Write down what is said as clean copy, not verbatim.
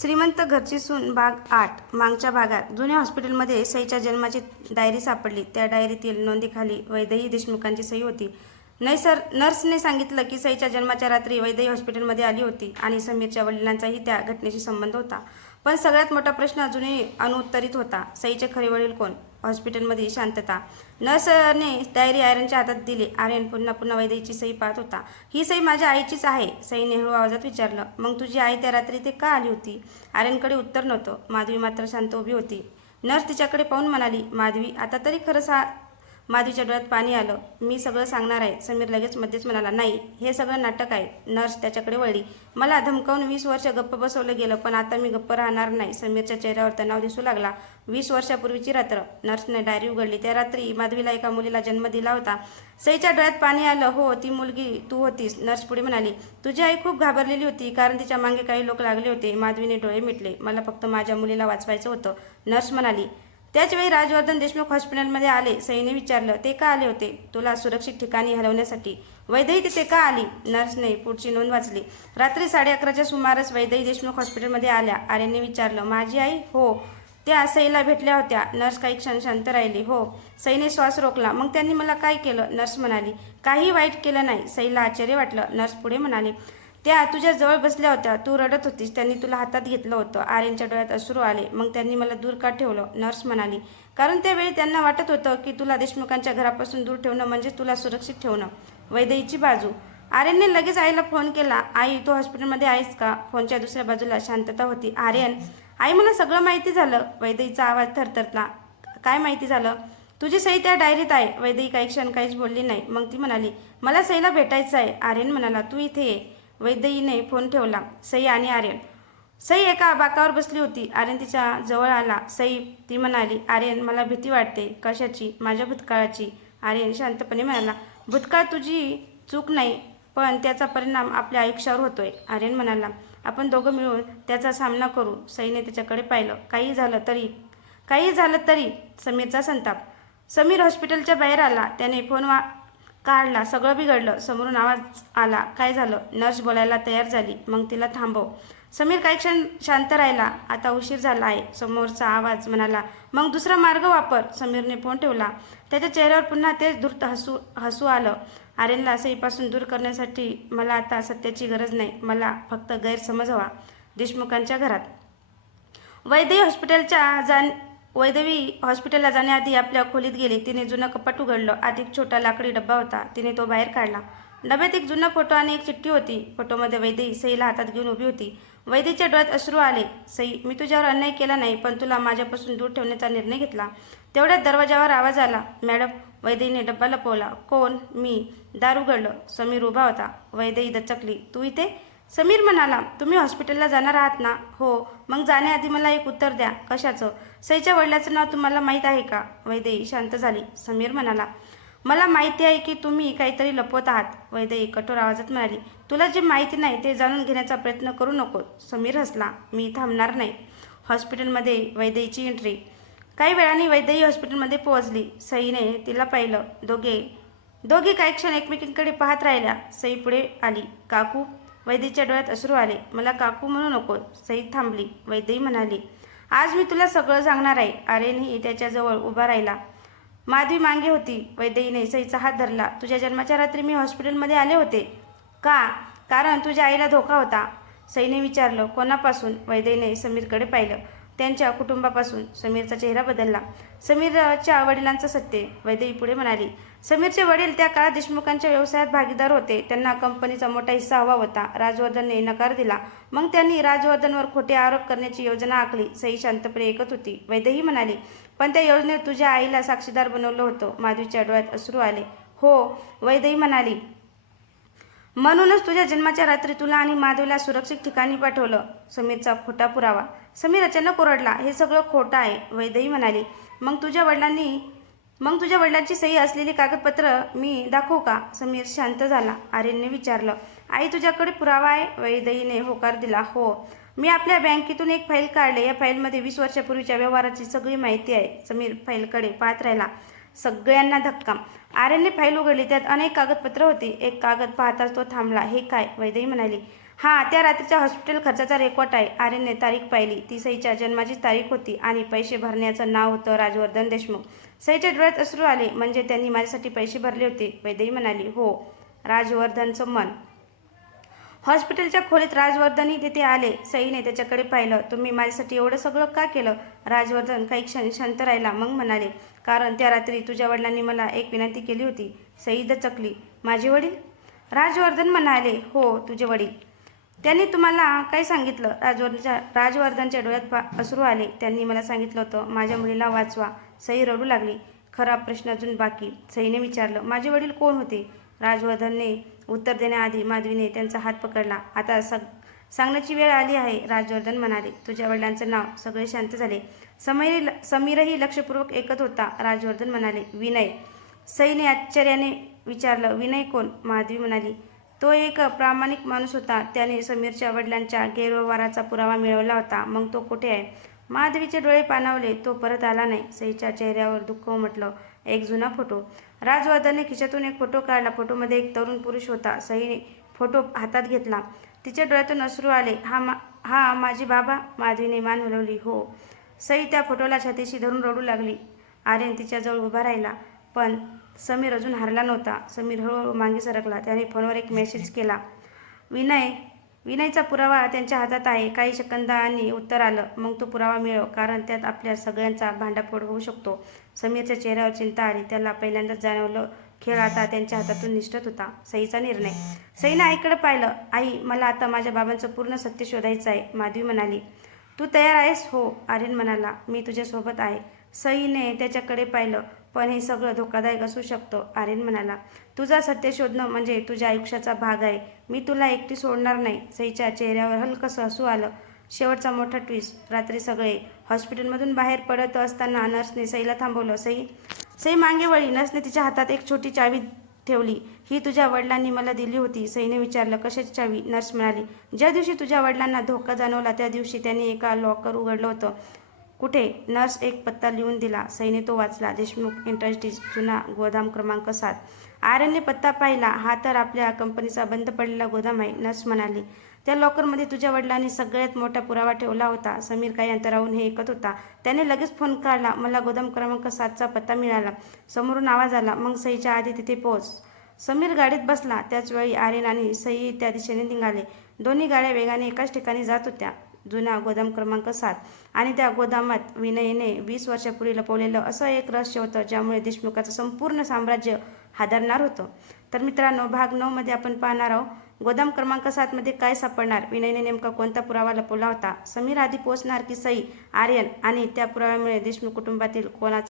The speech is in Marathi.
श्रीमंत घरची सून भाग 8 मागच्या भागात जुन्या हॉस्पिटलमध्ये सईच्या जन्माची डायरी सापडली. त्या डायरीतील नोंदीखाली वैदेही देशमुखांची सही होती. नर्सने सांगितलं की सईच्या जन्माच्या रात्री वैदेही हॉस्पिटलमध्ये आली होती आणि समीरच्या वडिलांचाही त्या घटनेशी संबंध होता. पण सगळ्यात मोठा प्रश्न अजूनही अनुत्तरित होता. सईचे खरे वडील कोण? हॉस्पिटलमध्ये शांतता. नर्सने डायरी आर्यनच्या हातात दिली. आर्यन पुन्हा पुन्हा वैदेहीची सही पाहत होता. ही सही माझ्या आईचीच आहे, सईने हळू आवाजात विचारलं. मग तुझी आई त्या रात्री ते का आली होती? आर्यनकडे उत्तर नव्हतं. माधवी मात्र शांत उभी होती. नर्स तिच्याकडे पाहून म्हणाली, माधवी आता तरी खरं माधवीच्या डोळ्यात पाणी आलं. मी सगळं सांगणार आहे. समीर लगेच मध्येच म्हणाला, नाही, हे सगळं नाटक आहे. नर्स त्याच्याकडे वळली. मला धमकावून 20 वर्ष गप्प बसवलं गेलं, पण आता मी गप्प राहणार नाही. समीरच्या चेहऱ्यावर तणाव दिसू लागला. 20 वर्षापूर्वीची रात्र. नर्सने डायरी उघडली. त्या रात्री माधवीला एका मुलीला जन्म दिला होता. सईच्या डोळ्यात पाणी आलं. हो, ती मुलगी तू होतीस. नर्स पुढे म्हणाली, तुझी आई खूप घाबरलेली होती कारण तिच्या मागे काही लोक लागले होते. माधवीने डोळे मिटले. मला फक्त माझ्या मुलीला वाचवायचं होतं, नर्स म्हणाली. त्याचवेळी राजवर्धन देशमुख हॉस्पिटलमध्ये आले. सईने विचारलं, ते का आले होते? तुला सुरक्षित ठिकाणी हलवण्यासाठी. वैदेही तिथे का आली? नर्सने पुढची नोंद वाचली. रात्री 11:30च्या सुमारास वैदेही देशमुख हॉस्पिटलमध्ये आल्या. आर्यनने विचारलं, माझी आई? हो. त्या सईला भेटल्या होत्या. नर्स काही क्षण शांत राहिली. हो. सईने श्वास रोखला. मग त्यांनी मला काय केलं? नर्स म्हणाली, काही वाईट केलं नाही. सईला आश्चर्य वाटलं. नर्स पुढे म्हणाली, त्या तुझ्या जवळ बसल्या होत्या. तू रडत होतीस. त्यांनी तुला हातात घेतलं होतं. आर्यनच्या डोळ्यात अश्रू आले. मग त्यांनी मला दूर का ठेवलं? नर्स म्हणाली, कारण त्यावेळी त्यांना वाटत होतं की तुला देशमुखांच्या घरापासून दूर ठेवणं म्हणजे तुला सुरक्षित ठेवणं. वैदेहीची बाजू. आर्यनने लगेच आईला फोन केला. आई, तू हॉस्पिटलमध्ये आहेस का? फोनच्या दुसऱ्या बाजूला शांतता होती. आर्यन, आई, मला सगळं माहिती झालं. वैदेहीचा आवाज थरथरला. काय माहिती झालं? तुझी सई त्या डायरीत आहे. वैदेही काही क्षण काहीच बोलली नाही. मग ती म्हणाली, मला सईला भेटायचं आहे. आर्यन म्हणाला, तू इथे ये. वैदेहीने फोन ठेवला. सई आणि आर्यन. सई एका बाकावर बसली होती. आर्यन तिच्या जवळ आला. सई, ती म्हणाली. आर्यन, मला भीती वाटते. कशाची? माझ्या भूतकाळाची. आर्यन शांतपणे म्हणाला, भूतकाळ तुझी चूक नाही, पण त्याचा परिणाम आपल्या आयुष्यावर होतोय. आर्यन म्हणाला, आपण दोघं मिळून त्याचा सामना करू. सईने त्याच्याकडे पाहिलं. काही झालं तरी. समीरचा संताप. समीर हॉस्पिटलच्या बाहेर आला. त्याने फोन काढला. सगळं बिघडलं. समोरून आवाज आला, काय झालं? नर्स बोलायला तयार झाली. मग तिला थांबव. समीर काही क्षण शांत राहिला. आता उशीर झाला आहे. समोरचा आवाज म्हणाला, मग दुसरा मार्ग वापर. समीरने फोन ठेवला. त्याच्या चेहऱ्यावर पुन्हा तेच धूर्त हसू आलं. आर्यनला सईपासून दूर करण्यासाठी मला आता सत्याची गरज नाही. मला फक्त गैरसमज हवा. देशमुखांच्या घरात. वैदेही हॉस्पिटलला जाण्याआधी आपल्या खोलीत गेली. तिने जुनं कपाट उघडलं. आत एक छोटा लाकडी डब्बा होता. तिने तो बाहेर काढला. डब्यात एक जुना फोटो आणि एक चिठ्ठी होती. फोटोमध्ये वैदेही सईला हातात घेऊन उभी होती. वैदेहीच्या डोळ्यात अश्रू आले. सई, मी तुझ्यावर अन्याय केला नाही, पण तुला माझ्यापासून दूर ठेवण्याचा निर्णय घेतला. तेवढ्यात दरवाजावर आवाज आला. मॅडम. वैदेहीने डब्बा लपवला. कोण? मी. दार उघडलं. समीर उभा होता. वैदेही दचकली. तू इथे? समीर म्हणाला, तुम्ही हॉस्पिटलला जाणार आहात ना? हो. मग जाण्याआधी मला एक उत्तर द्या. कशाचं? सईच्या वडिलाचं नाव तुम्हाला माहीत आहे का? वैदेही शांत झाली. समीर म्हणाला, मला माहिती आहे की तुम्ही काहीतरी लपवत आहात. वैदेही कठोर आवाजात म्हणाली, तुला जे माहिती नाही ते जाणून घेण्याचा प्रयत्न करू नको. समीर हसला. मी थांबणार नाही. हॉस्पिटलमध्ये वैदेहीची एंट्री. काही वेळाने वैदेही हॉस्पिटलमध्ये पोहोचली. सईने तिला पाहिलं. दोघे काही क्षण एकमेकींकडे पाहत राहिल्या. सई पुढे आली. काकू. वैदेहीच्या डोळ्यात अश्रू आले. मला काकू म्हणू नको. सई थांबली. वैदेही म्हणाली, आज मी तुला सगळं सांगणार आहे. आर्यनही त्याच्याजवळ उभा राहिला. माधवी मागे होती. वैदेहीने सईचा हात धरला. तुझ्या जन्माच्या रात्री मी हॉस्पिटलमध्ये आले होते. का? कारण तुझ्या आईला धोका होता. सईने विचारलं, कोणापासून? वैदेहीने समीरकडे पाहिलं. त्यांच्या कुटुंबापासून. समीरचा चेहरा बदलला. समीरच्या वडिलांचं सत्य. वैदेही पुढे म्हणाली, समीरचे वडील त्या काळात देशमुखांच्या व्यवसायात भागीदार होते. त्यांना कंपनीचा मोठा हिस्सा हवा होता. राजवर्धनने नकार दिला. मग त्यांनी राजवर्धनवर खोटे आरोप करण्याची योजना आखली. सई शांतपणे ऐकत होती. वैदेही म्हणाली, पण त्या योजनेत तुझ्या आईला साक्षीदार बनवलं होतं. माधवीच्या डोळ्यात अश्रू आले. हो. वैदेही म्हणाली, म्हणूनच तुझ्या जन्माच्या रात्री तुला आणि माधवीला सुरक्षित ठिकाणी पाठवलं. समीरचा खोटा पुरावा. समीर अचानक ओरडला, हे सगळं खोटं आहे. वैदेही म्हणाली, मग तुझ्या वडिलांची सही असलेली कागदपत्र मी दाखवू का? समीर शांत झाला. आर्यनने विचारलं, आई, तुझ्याकडे पुरावा आहे? वैदेहीने होकार दिला. हो. मी आपल्या बँकेतून एक फाईल काढले. या फाईलमध्ये 20 वर्षापूर्वीच्या व्यवहाराची सगळी माहिती आहे. समीर फाईलकडे पाहत राहिला. सगळ्यांना धक्का. आर्यनने फाईल उघडली. त्यात अनेक कागदपत्र होती. एक कागद पाहताच तो थांबला. हे काय? वैदेही म्हणाली, हां, त्या रात्रीच्या हॉस्पिटल खर्चाचा रेकॉर्ड आहे. आर्यनने तारीख पाहिली. ती सईच्या जन्माची तारीख होती आणि पैसे भरण्याचं नाव होतं राजवर्धन देशमुख. सईच्या डोळ्यात अश्रू आले. म्हणजे त्यांनी माझ्यासाठी पैसे भरले होते? वैदेही म्हणाली, हो. राजवर्धनचं मन. हॉस्पिटलच्या खोलीत राजवर्धनही तिथे आले. सईने त्याच्याकडे पाहिलं. तुम्ही माझ्यासाठी एवढं सगळं का केलं? राजवर्धन काही क्षण शांत राहिला. मग म्हणाले, कारण त्या रात्री तुझ्या वडिलांनी मला एक विनंती केली होती. सई दचकली. माझे वडील? राजवर्धन म्हणाले, हो, तुझे वडील. त्यांनी तुम्हाला काय सांगितलं? राजवर्धनच्या डोळ्यात अश्रू आले. त्यांनी मला सांगितलं होतं, माझ्या मुलीला वाचवा. सई रडू लागली. खरा प्रश्न अजून बाकी. सईने विचारलं, माझे वडील कोण होते? राजवर्धनने उत्तर देण्याआधी माधवीने त्यांचा हात पकडला. आता सांगण्याची वेळ आली आहे. राजवर्धन म्हणाले, तुझ्या वडिलांचं नाव. सगळे शांत झाले. समीरही लक्षपूर्वक ऐकत होता. राजवर्धन म्हणाले, विनय. सईने आश्चर्याने विचारलं, विनय कोण? माधवी म्हणाली, तो एक प्रामाणिक माणूस होता. त्याने समीरच्या वडिलांच्या गैरव्यवहाराचा पुरावा मिळवला होता. मग तो कुठे आहे? माधवीचे डोळे पाणावले. तो परत आला नाही. सईच्या चेहऱ्यावर दुःख उमटलं. एक जुना फोटो. राजवर्धनने खिशातून एक फोटो काढला. फोटोमध्ये एक तरुण पुरुष होता. सईने फोटो हातात घेतला. तिच्या डोळ्यातून अश्रू आले. हा माझे बाबा? माधवीने मान हलवली. हो. सई त्या फोटोला छातीशी धरून रडू लागली. आर्यन तिच्याजवळ उभा राहिला. पण समीर अजून हरला नव्हता. समीर हळूहळू मागे सरकला. त्याने फोनवर एक मेसेज केला. विनयचा पुरावा त्यांच्या हातात आहे. काही सेकंदांनी उत्तर आलं. मग तो पुरावा मिळव, कारण त्यात आपल्या सगळ्यांचा भांडाफोड होऊ शकतो. समीरच्या चेहऱ्यावर चिंता आली. त्याला पहिल्यांदाच जाणवलं, खेळ आता त्यांच्या हातातून निसटत होता. सईचा निर्णय. सईने आईकडे पाहिलं. आई, मला आता माझ्या बाबांचं पूर्ण सत्य शोधायचं आहे. माधवी म्हणाली, तू तयार आहेस? हो. आर्यन म्हणाला, मी तुझ्यासोबत आहे. सईने त्याच्याकडे पाहिलं. पण हे सगळं धोकादायक असू शकतं. आर्यन म्हणाला, तुझा सत्य शोधणं म्हणजे तुझ्या आयुष्याचा भाग आहे. मी तुला एकटी सोडणार नाही. सईच्या चेहऱ्यावर हलकंसं हसू आलं. शेवटचा मोठा ट्विस्ट. रात्री सगळे हॉस्पिटलमधून बाहेर पडत असताना नर्सने सईला थांबवलं. सई मागे वळली. नर्सने तिच्या हातात एक छोटी चावी ठेवली. ही तुझ्या वडिलांनी मला दिली होती. सईने विचारलं, कशाची चावी? नर्स म्हणाली, ज्या दिवशी तुझ्या वडिलांना धोका जाणवला त्या दिवशी त्यांनी एका लॉकर उघडलं होतं. कुठे? नर्स एक पत्ता लिहून दिला. सईने तो वाचला. देशमुख इंडस्ट्रीज, जुना गोदाम क्रमांक 7. आर्यनने पत्ता पाहिला. हा तर आपल्या कंपनीचा बंद पडलेला गोदाम आहे. नर्स म्हणाली, त्या लॉकरमध्ये तुझ्या वडिलांनी सगळ्यात मोठा पुरावा ठेवला होता. समीर काही अंतरावरून हे ऐकत होता. त्याने लगेच फोन काढला. मला गोदाम क्रमांक 7चा पत्ता मिळाला. समोरून आवाज आला, मग सईच्या आधी तिथे पोहोच. समीर गाडीत बसला. त्याचवेळी आर्यन आणि सई त्या दिशेने निघाले. दोन्ही गाड्या वेगाने एकाच ठिकाणी जात होत्या. जुना गोदाम क्रमांक 7. आणि त्या गोदामात विनयने 20 वर्षापूर्वी लपवलेलं असं एक रहस्य होतं, ज्यामुळे देशमुखाचं संपूर्ण साम्राज्य हादरणार होतं. तर मित्रांनो, भाग 9 मध्ये आपण पाहणार आहोत गोदाम क्रमांक 7 मध्ये काय सापडणार, विनयने नेमका कोणता पुरावा लपवला होता, समीर आधी पोहोचणार की सई, आर्यन, आणि त्या पुराव्यामुळे देशमुख कुटुंबातील कोणाचा